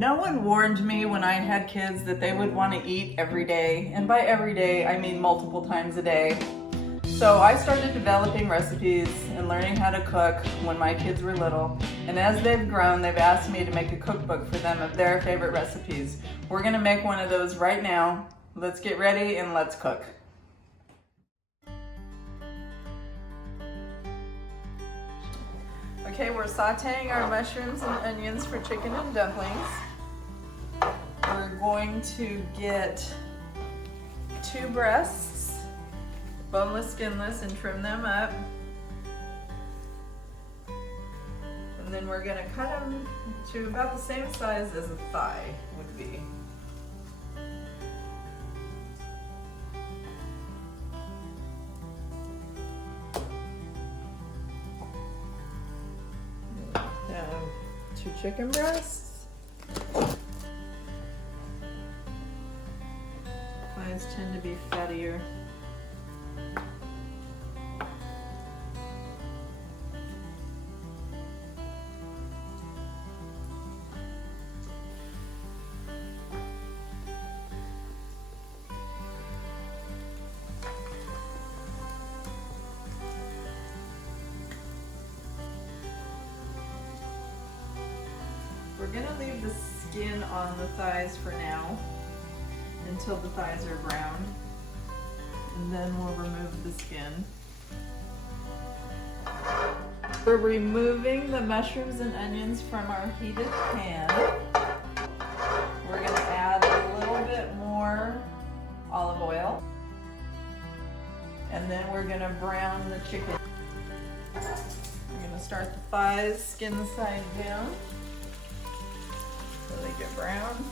No one warned me when I had kids that they would want to eat every day, and by every day I mean multiple times a day. So I started developing recipes and learning how to cook when my kids were little, and as they've grown, they've asked me to make a cookbook for them of their favorite recipes. We're gonna make one of those right now. Let's get ready and let's cook. Okay, we're sauteing our mushrooms and onions for chicken and dumplings. We're going to get 2 breasts, boneless, skinless, and trim them up. And then we're gonna cut them to about the same size as a thigh would be. Have 2 chicken breasts. Thighs tend to be fattier. We're gonna leave the skin on the thighs for now until the thighs are brown, and then we'll remove the skin. We're removing the mushrooms and onions from our heated pan. We're gonna add a little bit more olive oil, and then we're gonna brown the chicken. We're gonna start the thighs skin side down so they get brown.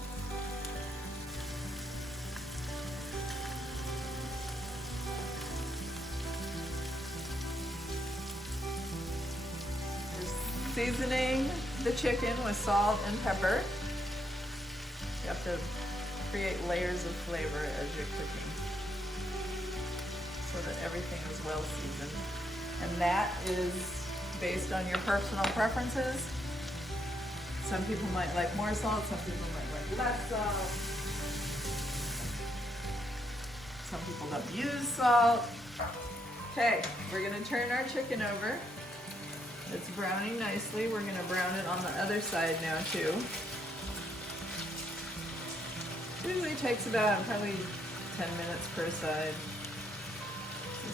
We're seasoning the chicken with salt and pepper. You have to create layers of flavor as you're cooking so that everything is well seasoned. And that is based on your personal preferences. Some people might like more salt, some people might like less salt. Some people don't use salt. Okay, we're gonna turn our chicken over. It's browning nicely. We're gonna brown it on the other side now too. Usually takes about probably 10 minutes per side.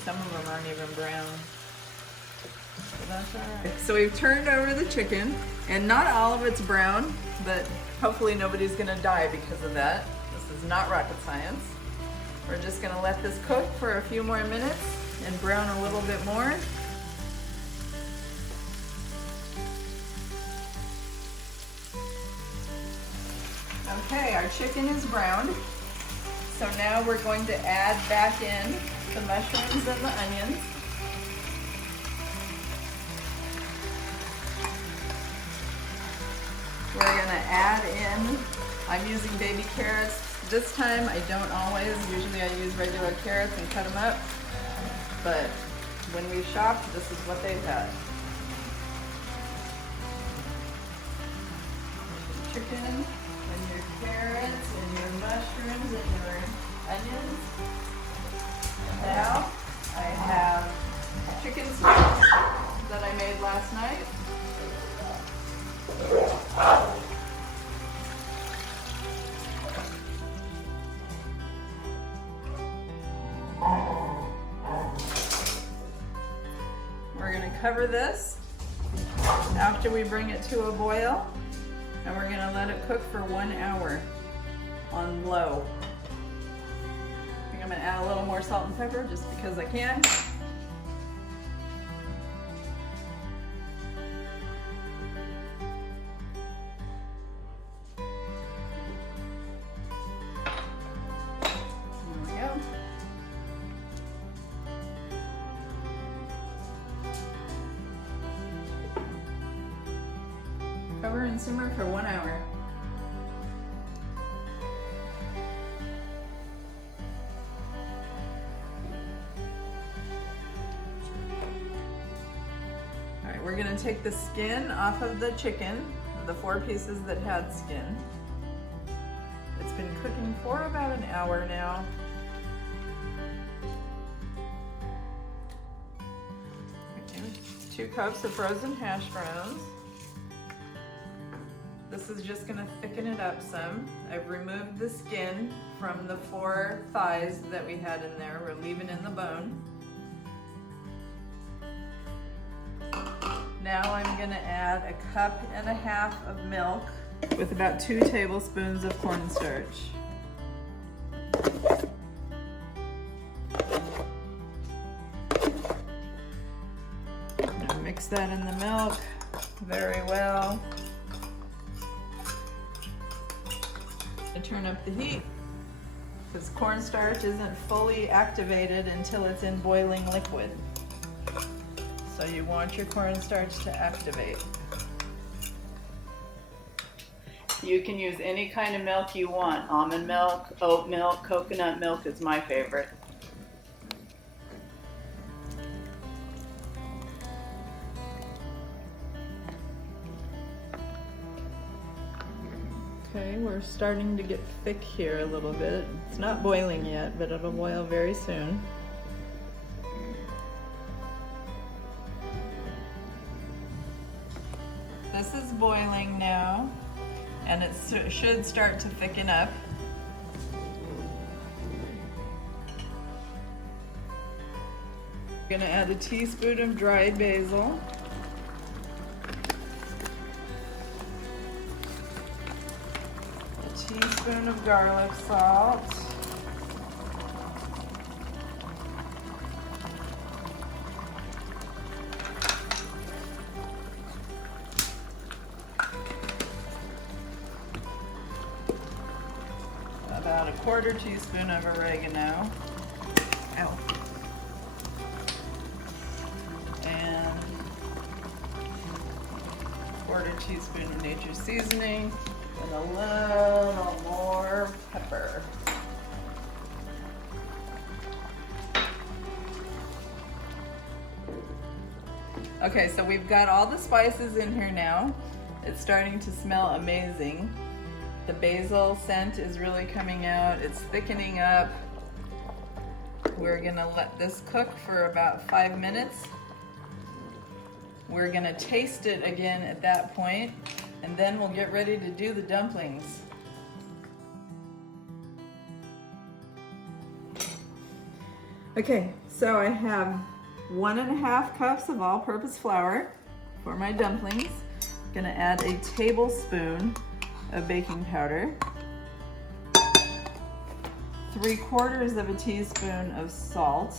Some of them aren't even brown. So that's all right. So we've turned over the chicken, and not all of it's brown, but hopefully nobody's gonna die because of that. This is not rocket science. We're just gonna let this cook for a few more minutes and brown a little bit more. Okay, our chicken is browned. So now we're going to add back in the mushrooms and the onions. We're gonna add in, I'm using baby carrots. This time I don't always, usually I use regular carrots and cut them up. But when we shopped, this is what they've had. Chicken and your carrots and your mushrooms and your onions. And now I have chicken strips that I made last night. We're going to cover this after we bring it to a boil, and we're going to let it cook for 1 hour on low. I think I'm going to add a little more salt and pepper just because I can. Cover and simmer for 1 hour. All right, we're gonna take the skin off of the chicken, the 4 pieces that had skin. been cooking for about an hour now. Okay, 2 cups of frozen hash browns. This is just going to thicken it up some. I've removed the skin from the 4 thighs that we had in there. We're leaving in the bone. Now I'm going to add 1.5 cups of milk with about 2 tablespoons of cornstarch. Now mix that in the milk very well. Turn up the heat because cornstarch isn't fully activated until it's in boiling liquid. So you want your cornstarch to activate. You can use any kind of milk you want. Almond milk, oat milk, coconut milk is my favorite. Okay, we're starting to get thick here a little bit. It's not boiling yet, but it'll boil very soon. This is boiling now, and it should start to thicken up. I'm gonna add a teaspoon of dried basil. Teaspoon of garlic salt, about 1/4 teaspoon of oregano, and 1/4 teaspoon of nature's seasoning. And a little more pepper. Okay, so we've got all the spices in here now. It's starting to smell amazing. The basil scent is really coming out. It's thickening up. We're gonna let this cook for about 5 minutes. We're gonna taste it again at that point, and then we'll get ready to do the dumplings. Okay, so I have 1.5 cups of all-purpose flour for my dumplings. I'm gonna add a tablespoon of baking powder, 3/4 of a teaspoon of salt,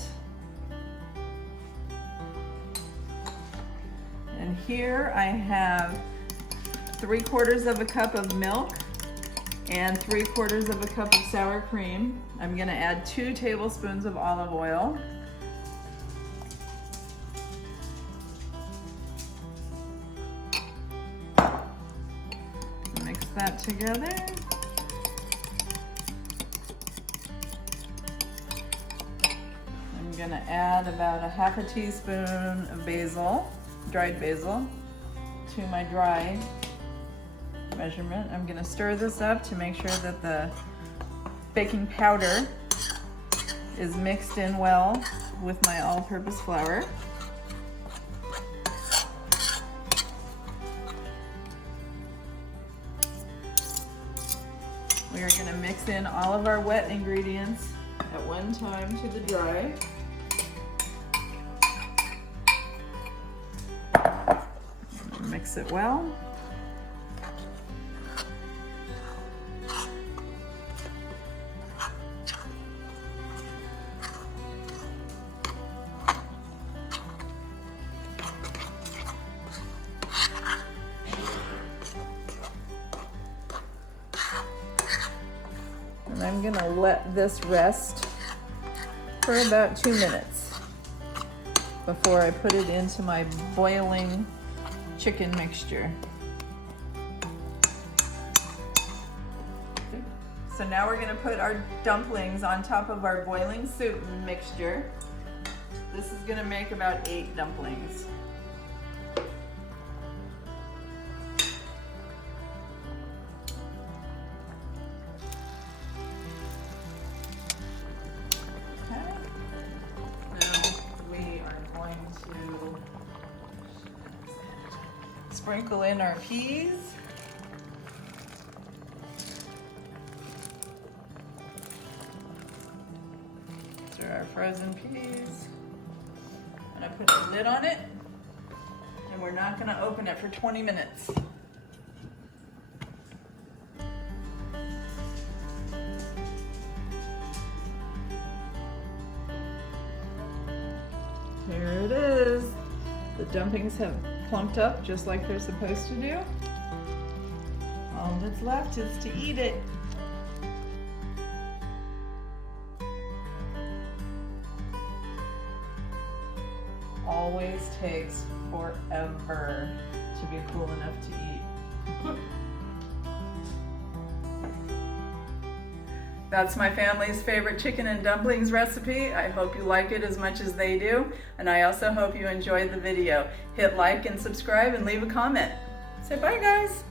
and here I have 3/4 of a cup of milk and 3/4 of a cup of sour cream. I'm gonna add 2 tablespoons of olive oil. Mix that together. I'm gonna add about 1/2 teaspoon of basil, dried basil, to my dry measurement. I'm gonna stir this up to make sure that the baking powder is mixed in well with my all-purpose flour. We are gonna mix in all of our wet ingredients at one time to the dry. Mix it well. And I'm gonna let this rest for about 2 minutes before I put it into my boiling chicken mixture. So now we're gonna put our dumplings on top of our boiling soup mixture. This is gonna make about 8 dumplings. sprinkle in our peas. These are our frozen peas. And I put the lid on it, and we're not going to open it for 20 minutes. Here it is. The dumplings have plumped up just like they're supposed to do. All that's left is to eat it. Always takes forever to be cool enough to eat. That's my family's favorite chicken and dumplings recipe. I hope you like it as much as they do, and I also hope you enjoyed the video. Hit like and subscribe and leave a comment. Say bye, guys.